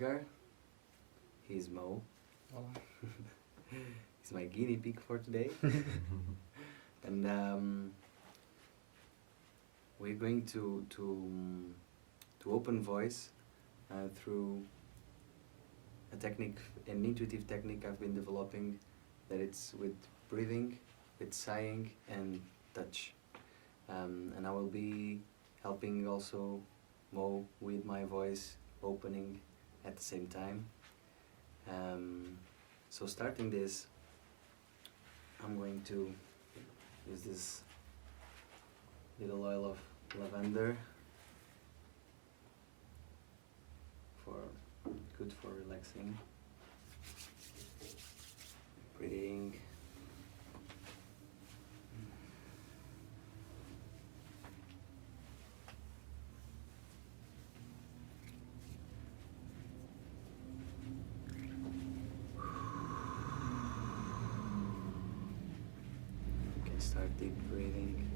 Edgar. He's Mo. Hola. He's my guinea pig for today. And we're going to open voice through a technique, an intuitive technique I've been developing, that it's with breathing, with sighing and touch. And I will be helping also Mo with my voice opening at the same time. So starting this, I'm going to use this little oil of lavender for good for relaxing, breathing. You can start deep breathing.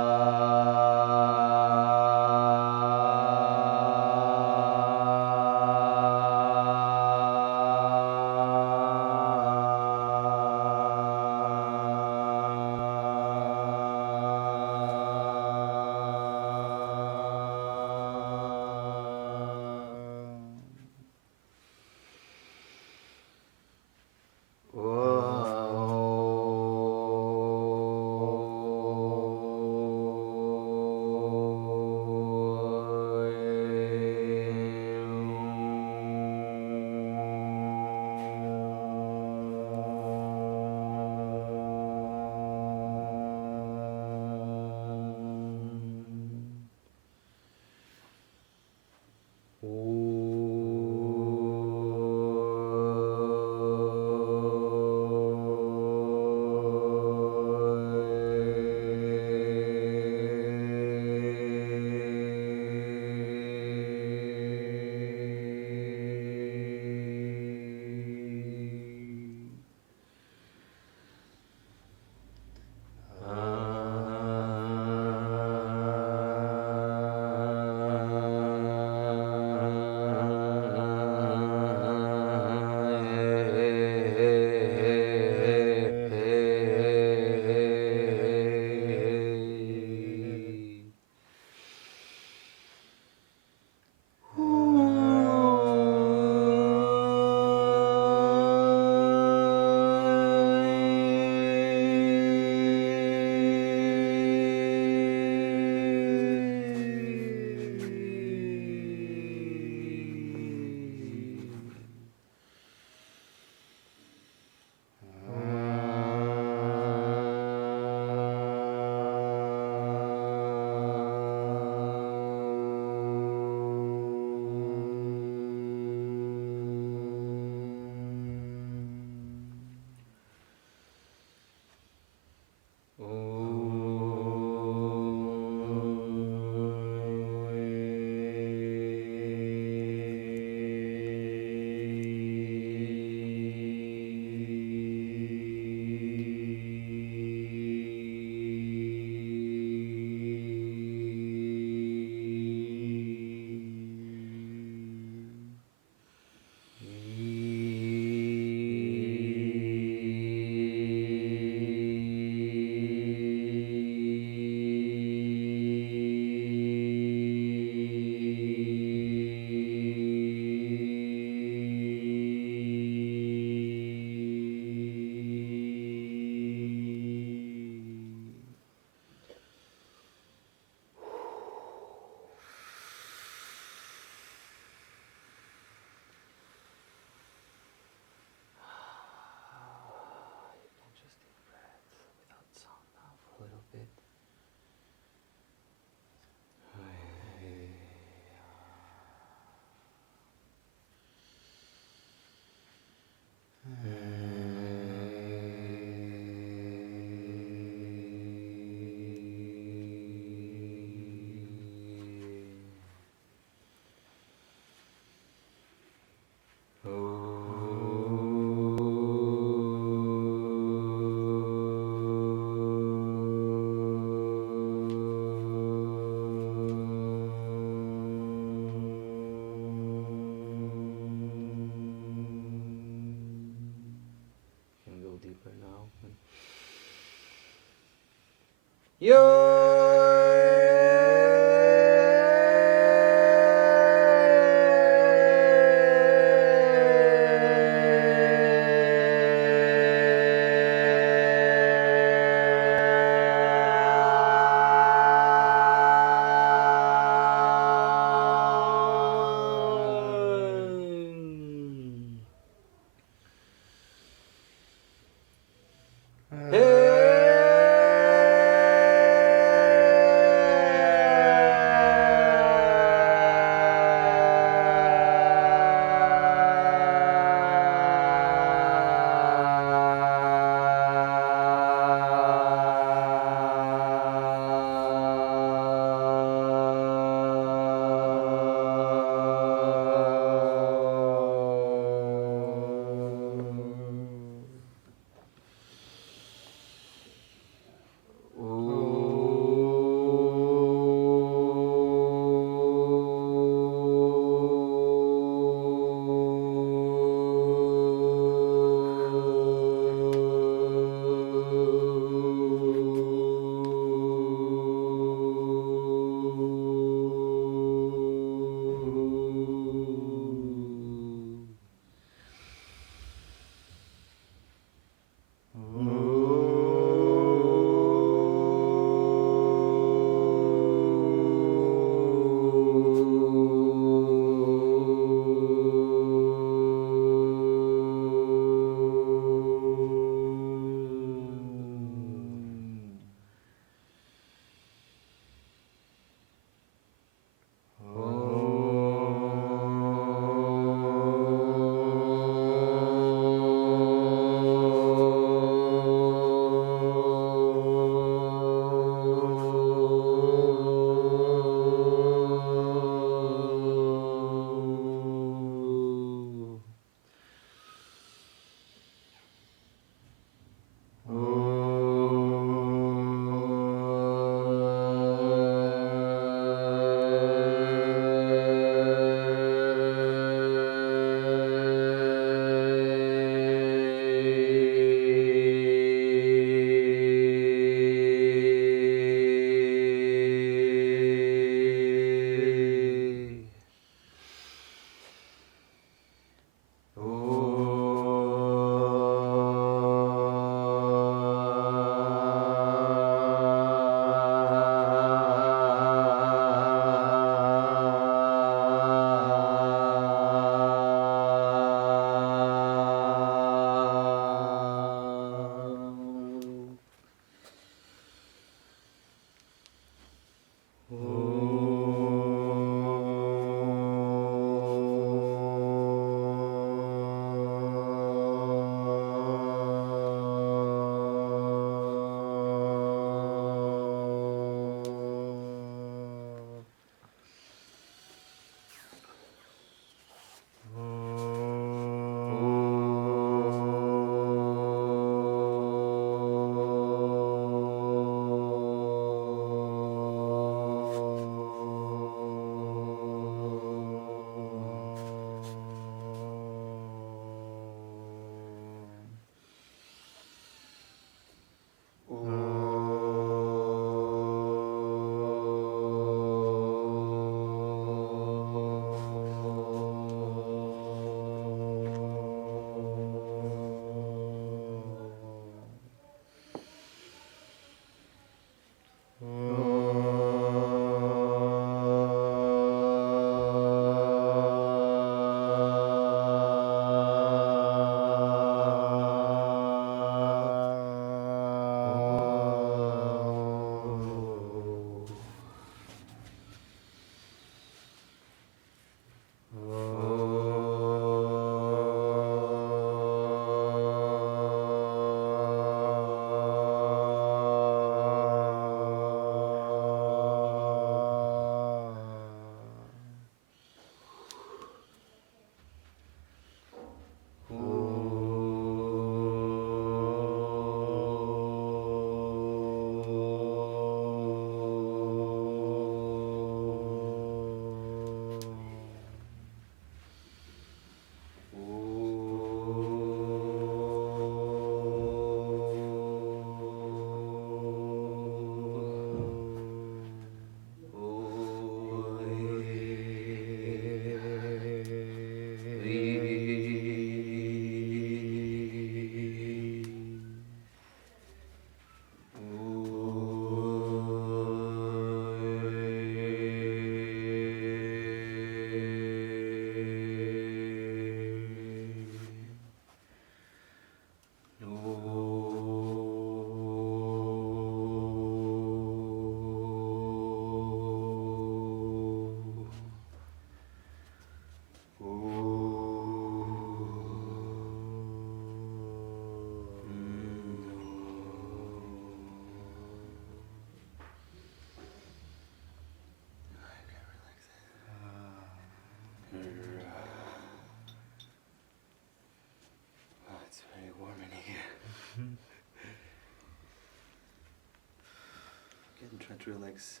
to relax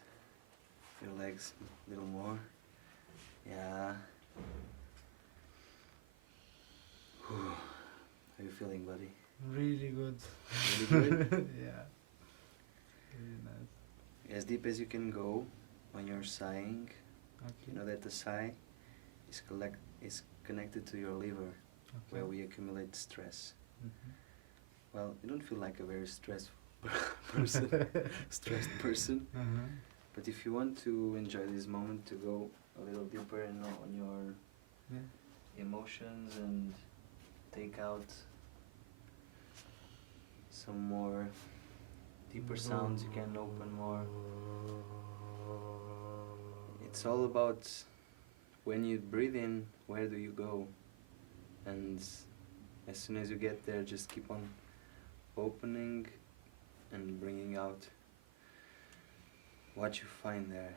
your legs a little more. Yeah. How are you feeling, buddy? Really good. Really good? Yeah. Really nice. As deep as you can go when you're sighing. Okay. You know that the sigh is connected to your liver, where we accumulate stress. Mm-hmm. Well, you don't feel like a very stressed person. Uh-huh. But if you want to enjoy this moment, to go a little deeper on your emotions and take out some more deeper sounds, you can open more. It's all about when you breathe in, where do you go? And as soon as you get there, just keep on opening and bringing out what you find there.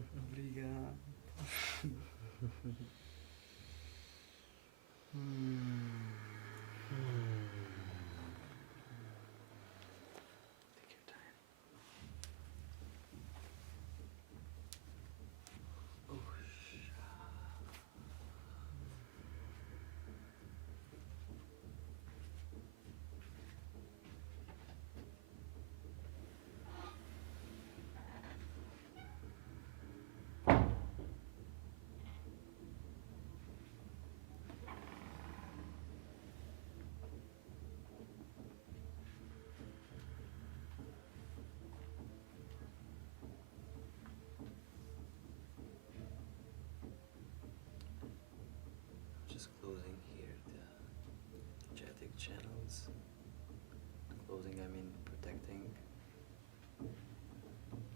Obrigado. Take your time. Just closing here the energetic channels. Closing, I mean protecting,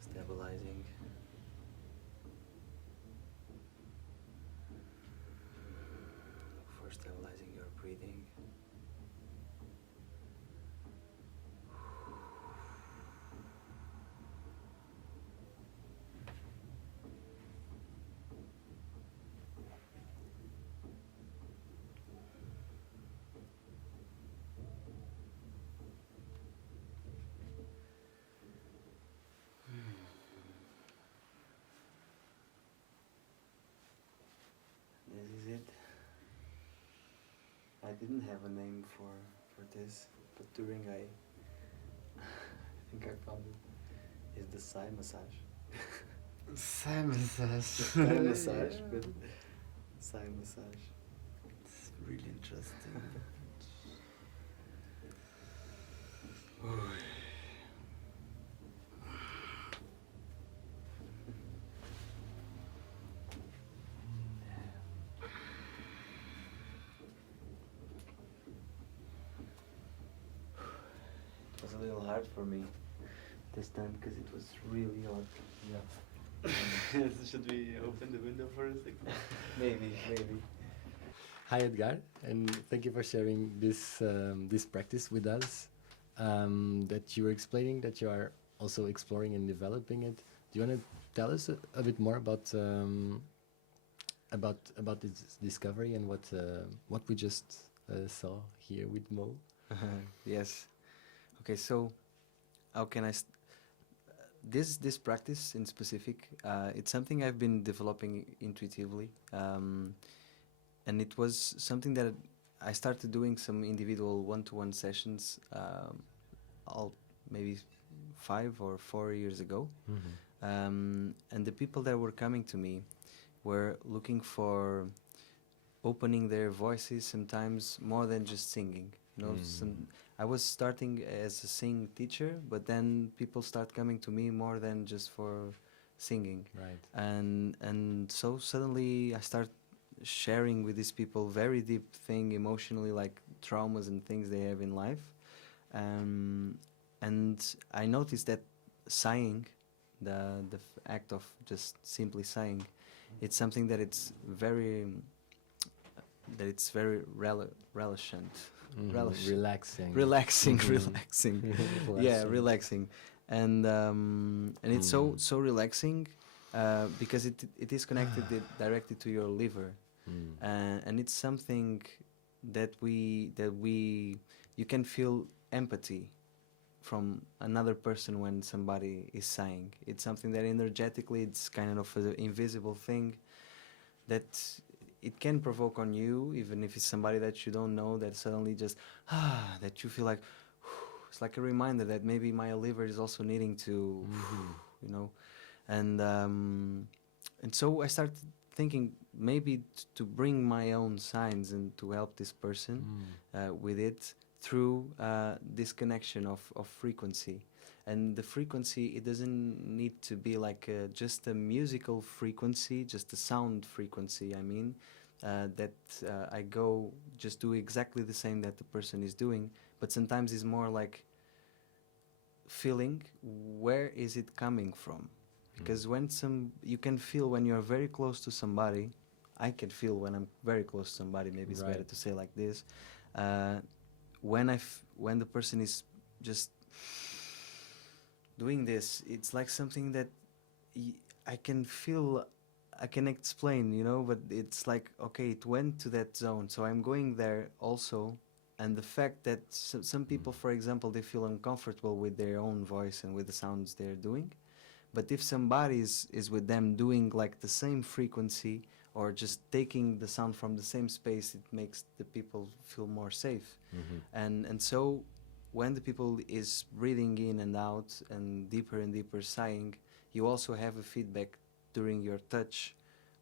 stabilizing. For stabilizing your breathing. This is it. I didn't have a name for this, but during I think I found it. Is the Sigh massage. Sigh massage. Thai massage, Yeah. but Sigh massage. It's really interesting. It was a little hard for me this time because it was really hot. Yeah. Should we open the window for a second? Maybe. Hi Edgar, and thank you for sharing this practice with us. That you were explaining, that you are also exploring and developing it. Do you want to tell us a bit more about this discovery and what we just saw here with Mo? Yes. Okay, so how can I... This practice in specific, it's something I've been developing intuitively. And it was something that I started doing some individual one-to-one sessions maybe 5 or 4 years ago. Mm-hmm. And the people that were coming to me were looking for opening their voices sometimes more than just singing. You know, I was starting as a sing teacher, but then people start coming to me more than just for singing. Right. And so suddenly I start sharing with these people very deep thing emotionally, like traumas and things they have in life. And I noticed that sighing, the act of just simply sighing, it's something that it's very relishant. Relaxing. Relaxing. Yeah, Relaxing. relaxing. And it's so relaxing because it is connected directly to your liver. And it's something that you can feel empathy from another person when somebody is sighing. It's something that energetically it's kind of an invisible thing that it can provoke on you, even if it's somebody that you don't know, that suddenly just that you feel like it's like a reminder that maybe my liver is also needing to you know. And so I started thinking maybe to bring my own signs and to help this person with it through this connection of frequency. And the frequency, it doesn't need to be like just a musical frequency, just a sound frequency, I mean, that I go just do exactly the same that the person is doing, but sometimes it's more like feeling where is it coming from. Because when you can feel when you're very close to somebody, I can feel when I'm very close to somebody, maybe it's better to say like this, when the person is just doing this, it's like something that I can feel, I can explain, you know, but it's like, okay, it went to that zone, so I'm going there also. And the fact that some people, for example, they feel uncomfortable with their own voice and with the sounds they're doing. But if somebody is with them doing like the same frequency or just taking the sound from the same space, it makes the people feel more safe. And so when the people is breathing in and out and deeper sighing, you also have a feedback during your touch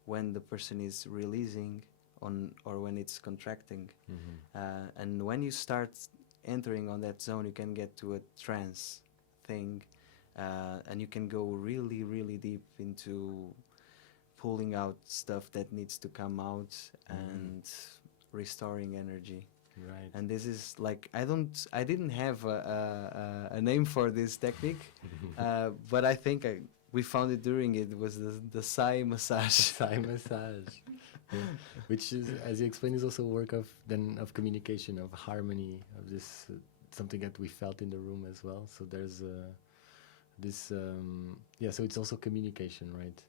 when the person is releasing on or when it's contracting. And when you start entering on that zone, you can get to a trance thing, and you can go really deep into pulling out stuff that needs to come out and restoring energy. Right. And this is like, I didn't have a name for this technique, but I think we found it during it. It was the Sigh massage. Sigh massage. Yeah. Which is, as you explained, is also a work of communication, of harmony, of this something that we felt in the room as well. So there's this so it's also communication, right?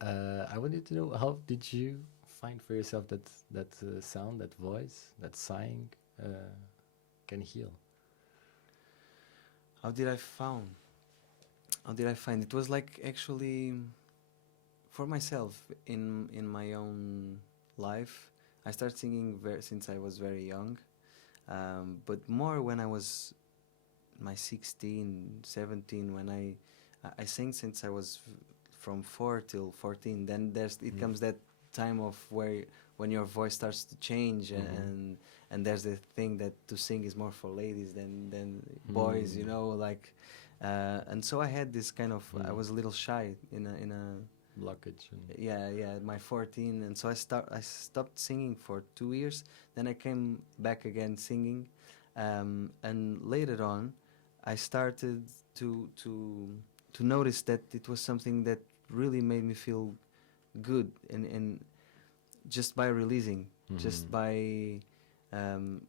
I wanted to know, how did you find for yourself that sound, that voice, that sighing can heal? How did I find it? Was like, actually, for myself, in my own life, I started singing since I was very young, but more when I was my 16, 17, when I sang since I was from 4 till 14. Then comes that time of when your voice starts to change, and there's the thing that to sing is more for ladies than boys, you know, like, and so I had this kind of, I was a little shy in a blockage. At my 14, and so I stopped singing for 2 years. Then I came back again singing, and later on I started to notice that it was something that really made me feel good, and just by releasing, just by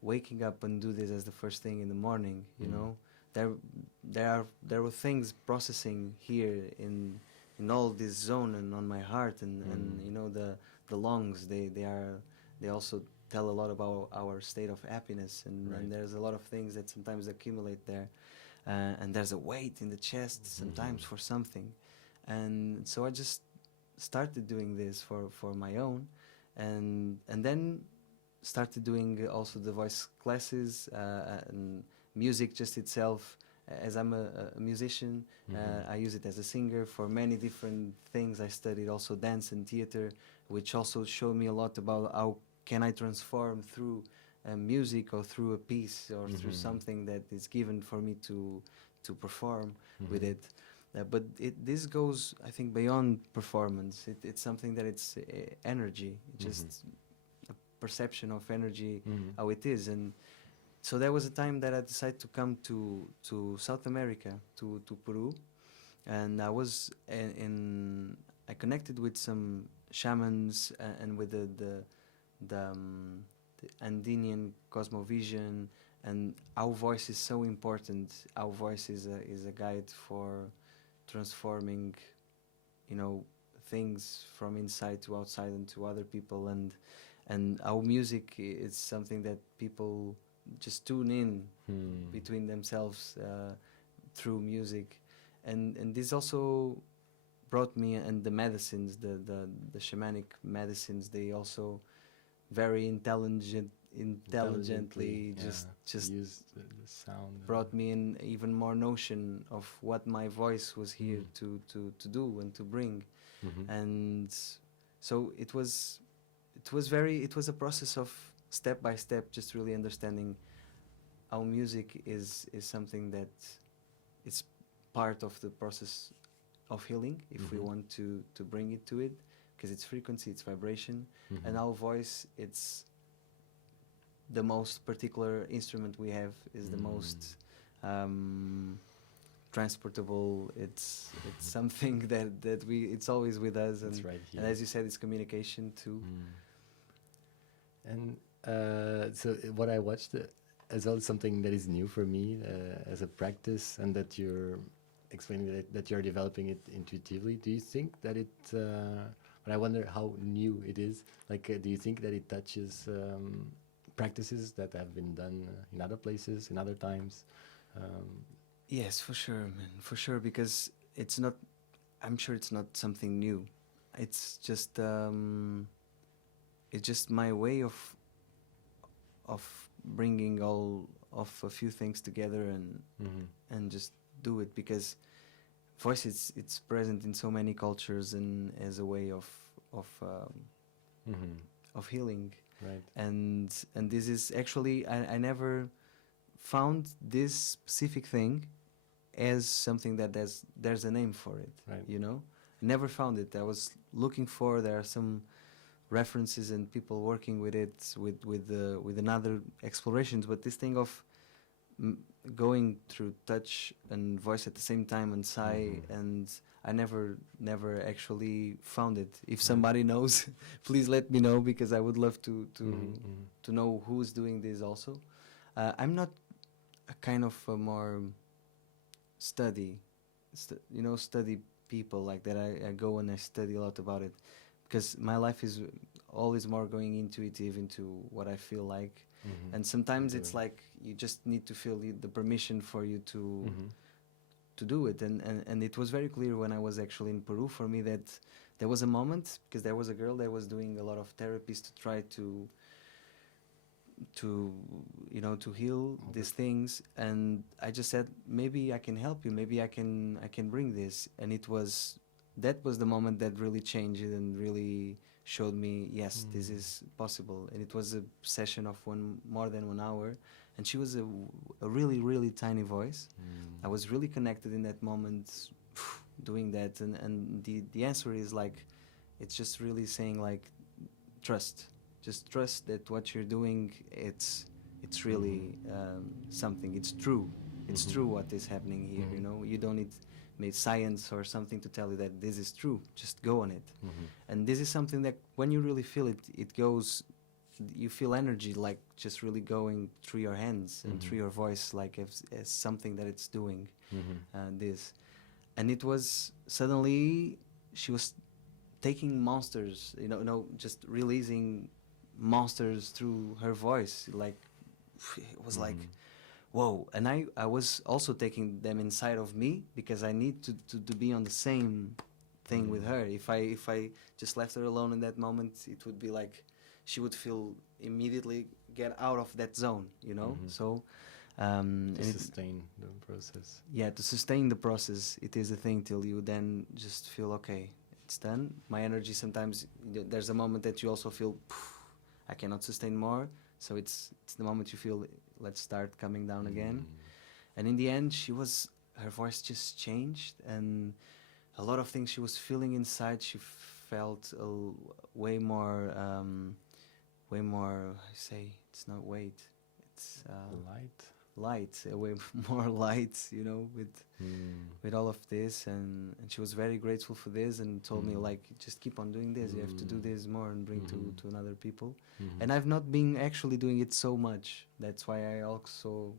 waking up and do this as the first thing in the morning, you know, there were things processing here in all this zone and on my heart, and you know, the lungs, they also tell a lot about our state of happiness, and there's a lot of things that sometimes accumulate there, and there's a weight in the chest sometimes for something, and so I just started doing this for my own, and then started doing also the voice classes, and music just itself. As I'm a musician, I use it as a singer for many different things. I studied also dance and theater, which also showed me a lot about how can I transform through music, or through a piece, or through something that is given for me to perform with it. But this goes, I think, beyond performance. It's something that it's energy, just a perception of energy, how it is. And so there was a time that I decided to come to South America, to Peru, and I was I connected with some shamans, and with the Andinian cosmovision, and our voice is so important. Our voice is a guide for transforming, you know, things from inside to outside and to other people, and our music is something that people just tune in between themselves through music, and this also brought me, and the medicines, the shamanic medicines, they also very intelligently just use the sound, brought me in even more notion of what my voice was here to do and to bring. And so it was a process of step by step, just really understanding how music is something that is part of the process of healing, if we want to bring it to it, because it's frequency, it's vibration, and our voice, it's the most particular instrument we have, is the most transportable. It's something that it's always with us, and, right here. and as you said, it's communication too. And so what I watched as well is something that is new for me as a practice, and that you're explaining that you're developing it intuitively. Do you think that it? But I wonder how new it is. Like, do you think that it touches practices that have been done in other places, in other times? Yes, for sure, man, for sure. Because it's not. I'm sure it's not something new. It's just my way of bringing all of a few things together and just do it, because voice it's present in so many cultures and as a way of healing. Right. And this is actually I never found this specific thing as something that there's a name for it. Right. You know, I never found it. I was looking for, there are some references and people working with it with another explorations, but this thing of going through touch and voice at the same time and sigh, and I never actually found it. If somebody knows, please let me know, because I would love to know who's doing this also. I'm not a kind of a more study people like that. I go and I study a lot about it, because my life is always more going intuitive into what I feel like. And sometimes it's like you just need to feel the permission for you to do it. And it was very clear when I was actually in Peru for me that there was a moment, because there was a girl that was doing a lot of therapies to try to heal these things, and I just said, maybe I can help you, maybe I can bring this. And that was the moment that really changed it and really showed me, yes, this is possible. And it was a session of more than 1 hour, and she was a really, really tiny voice. I was really connected in that moment doing that, and the answer is like, it's just really saying like, just trust that what you're doing, it's really something, it's true. It's true what is happening here. You know, you don't need science or something to tell you that this is true. Just go on it. And this is something that when you really feel it, it goes, you feel energy like just really going through your hands and through your voice, like as something that it's doing this. And it was suddenly, she was taking monsters, just releasing monsters through her voice. Like, it was like, whoa. And I was also taking them inside of me, because I need to be on the same thing with her. If I just left her alone in that moment, it would be like she would feel immediately get out of that zone, So to sustain the process. Yeah, to sustain the process, it is a thing till you then just feel, okay, it's done. My energy, sometimes there's a moment that you also feel, I cannot sustain more. So it's the moment you feel, let's start coming down again. And in the end, her voice just changed, and a lot of things she was feeling inside, she felt way more, I say, it's not weight, it's light, way more light, with all of this. And she was very grateful for this, and told me, like, just keep on doing this. You have to do this more and bring to another people. And I've not been actually doing it so much. That's why I also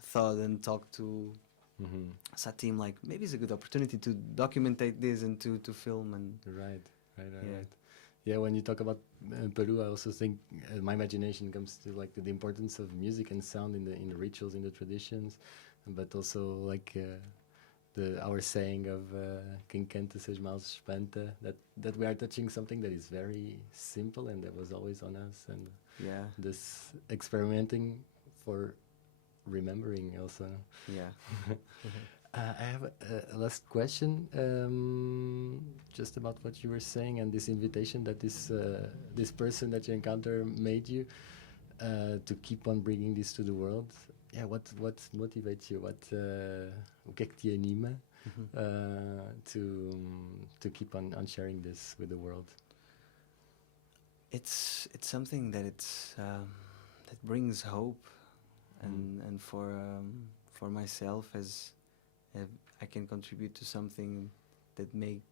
thought and talked to Satim, like, maybe it's a good opportunity to documentate this and to film. And Right. Yeah, when you talk about Peru, I also think my imagination comes to like the importance of music and sound in the rituals, in the traditions, but also like our saying of quem canta seus males espanta, that we are touching something that is very simple and that was always on us, and this experimenting for remembering also. I have a last question, just about what you were saying and this invitation that this person that you encounter made you to keep on bringing this to the world. Yeah, what motivates you? O que é que te anima to keep on sharing this with the world? It's something that that brings hope, and for myself, as I can contribute to something that makes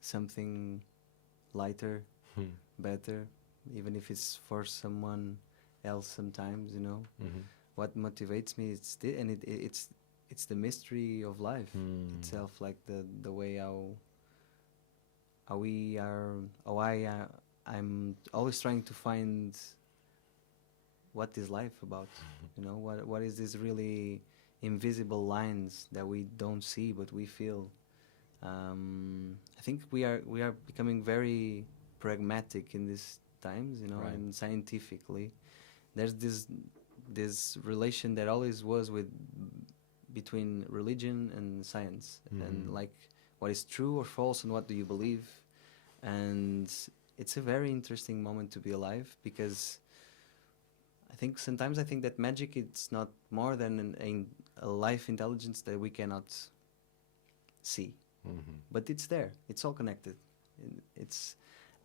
something lighter, better, even if it's for someone else sometimes, What motivates me is it's it's the mystery of life itself, like the way how we are, how I'm always trying to find what is life about, you know, what is this really invisible lines that we don't see but we feel. I think we are becoming very pragmatic in these times, you know, Right. and scientifically there's this relation that always was between religion and science, and like what is true or false and what do you believe. And it's a very interesting moment to be alive, because sometimes I think that magic, it's not more than a life intelligence that we cannot see, but it's there, it's all connected. It's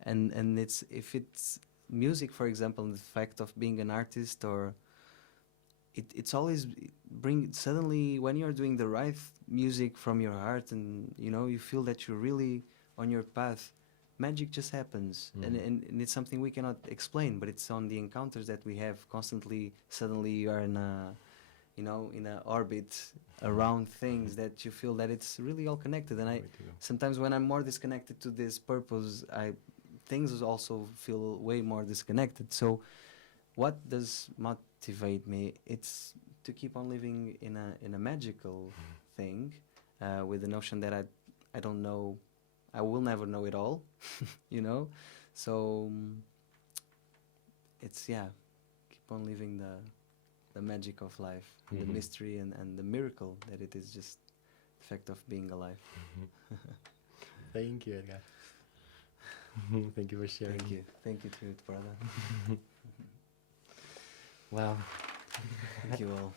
and it's, if it's music, for example, the fact of being an artist, or it's always suddenly when you're doing the right music from your heart, and you know, you feel that you're really on your path, magic just happens. And it's something we cannot explain, but it's on the encounters that we have constantly. Suddenly you are in a, you know, in a orbit around things that you feel that it's really all connected. And sometimes when I'm more disconnected to this purpose, things also feel way more disconnected. So what does motivate me? It's to keep on living in a magical thing, with the notion that I don't know, I will never know it all, you know. So it's, yeah, keep on living the magic of life, the mystery and the miracle that it is, just the fact of being alive. Thank you, Edgar. Thank you for sharing. Thank you to it, brother. Wow. Thank you all.